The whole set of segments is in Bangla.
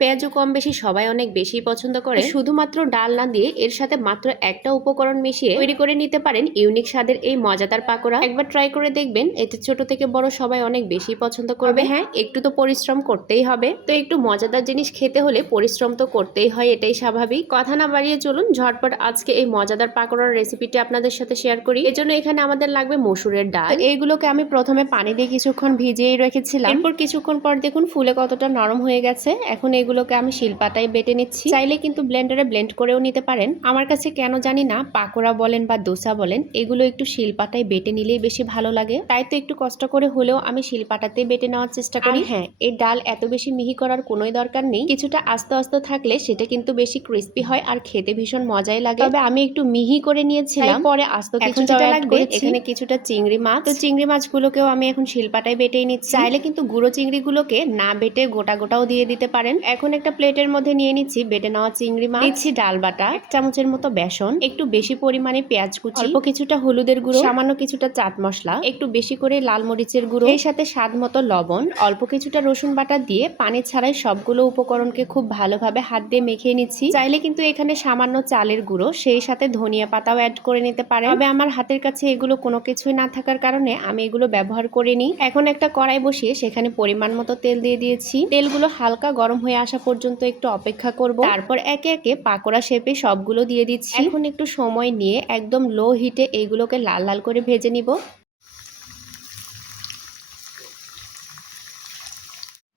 পেঁয়াজও কম বেশি সবাই অনেক বেশি পছন্দ করে। শুধুমাত্র ডাল না দিয়ে এর সাথে মাত্র একটা উপকরণ মিশিয়ে তৈরি করে নিতে পারেন ইউনিক স্বাদের এই মজাদার পাকোড়া। একবার ট্রাই করে দেখবেন, এতে ছোট থেকে বড় সবাই অনেক বেশি পছন্দ করবে। হ্যাঁ, একটু তো পরিশ্রম করতেই হবে, তো একটু মজাদার জিনিস খেতে হলে পরিশ্রম তো করতেই হয়, এটাই স্বাভাবিক। কথা না বাড়িয়ে চলুন ঝটপট আজকে এই মজাদার পাকোড়ার রেসিপিটি আপনাদের সাথে শেয়ার করি। এজন্য এখানে আমাদের লাগবে মসুরের ডাল। এইগুলোকে আমি প্রথমে পানি দিয়ে কিছুক্ষণ ভিজিয়েই রেখেছিলাম। এরপর কিছুক্ষণ পর দেখুন ফুলে কতটা নরম হয়ে গেছে। এখন এগুলোকে আমি শিলপাটায় বেটে নিচ্ছি। চাইলে কিন্তু ব্লেন্ডারে ব্লেন্ড করেও নিতে পারেন। আমার কাছে কেন জানি না পাকোড়া বলেন বা দোসা বলেন, এগুলো একটু শিলপাটায় বেটে নিলেই বেশি ভালো লাগে। তাই তো একটু কষ্ট করে হলেও আমি শিলপাটাতে বেটে নেওয়ার চেষ্টা করি। হ্যাঁ, এই ডাল এত বেশি মিহি করার কোনোই দরকার নেই। কিছুটা আস্তে আস্তে থাকলে সেটা কিন্তু বেশি ক্রিস্পি হয় আর খেতে ভীষণ মজাই লাগে। তবে আমি একটু মিহি করে নিয়েছিলাম, পরে আস্ত কিছুটা লাগবে। এখানে কিছুটা চিংড়ি মাছ, তো চিংড়ি মাছগুলোকেও আমি এখন শিলপাটায় বেটেই নিচ্ছি। চাইলে কিন্তু গুঁড়ো চিংড়িগুলোকে না বেটে গোটা গোটাও দিয়ে দিতে পারেন। এখন একটা প্লেটের মধ্যে নিয়ে নিচ্ছি বেটে নেওয়া চিংড়ি মাছ, দিচ্ছি ডাল বাটা, 1 চামচের মতো বেসন, একটু বেশি পরিমাণে পেঁয়াজ কুচি, অল্প কিছুটা হলুদের গুঁড়ো, সামান্য কিছুটা চাট মশলা, একটু বেশি করে লাল মরিচের গুঁড়ো, এর সাথে স্বাদ মতো লবণ, অল্প কিছুটা রসুন বাটা দিয়ে পানি ছাড়াই সবগুলো উপকরণকে খুব ভালোভাবে হাত দিয়ে মেখে নিচ্ছি। চাইলে কিন্তু এখানে সামান্য চালের গুঁড়ো সেই সাথে ধনিয়া পাতাও অ্যাড করে নিতে পারেন। তবে আমার হাতের কাছে এগুলো কোনো কিছুই না থাকার কারণে আমি এগুলো ব্যবহার করিনি। এখন একটা কড়াই বসিয়ে সেখানে পরিমাণ মতো তেল দিয়ে দিয়েছি। তেলগুলো হালকা গরম হয়ে আসা পর্যন্ত একটু অপেক্ষা করব। তারপর একে একে পাকোড়া শেপে সবগুলো দিয়ে দিচ্ছি। এখন একটু সময় নিয়ে একদম লো হিটে এইগুলোকে লাল লাল করে ভেজে নিব।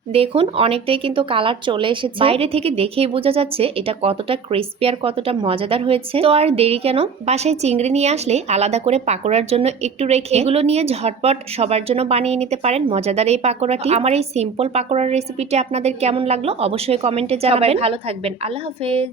দেখুন অনেকটাই কিন্তু কালার চলে এসেছে। বাইরে থেকে দেখেই বোঝা যাচ্ছে এটা কতটা ক্রিস্পি আর কতটা মজাদার হয়েছে। তো আর দেরি কেন, বাসায় চিংড়ি নিয়ে আসলে আলাদা করে পাকোড়ার জন্য একটু রেখে এগুলো নিয়ে ঝটপট সবার জন্য বানিয়ে নিতে পারেন মজাদার এই পাকোড়াটি। আমার এই সিম্পল পাকোড়ার রেসিপিটি আপনাদের কেমন লাগলো অবশ্যই কমেন্টে জানাবেন। সবাই ভালো থাকবেন, আল্লাহ হাফেজ।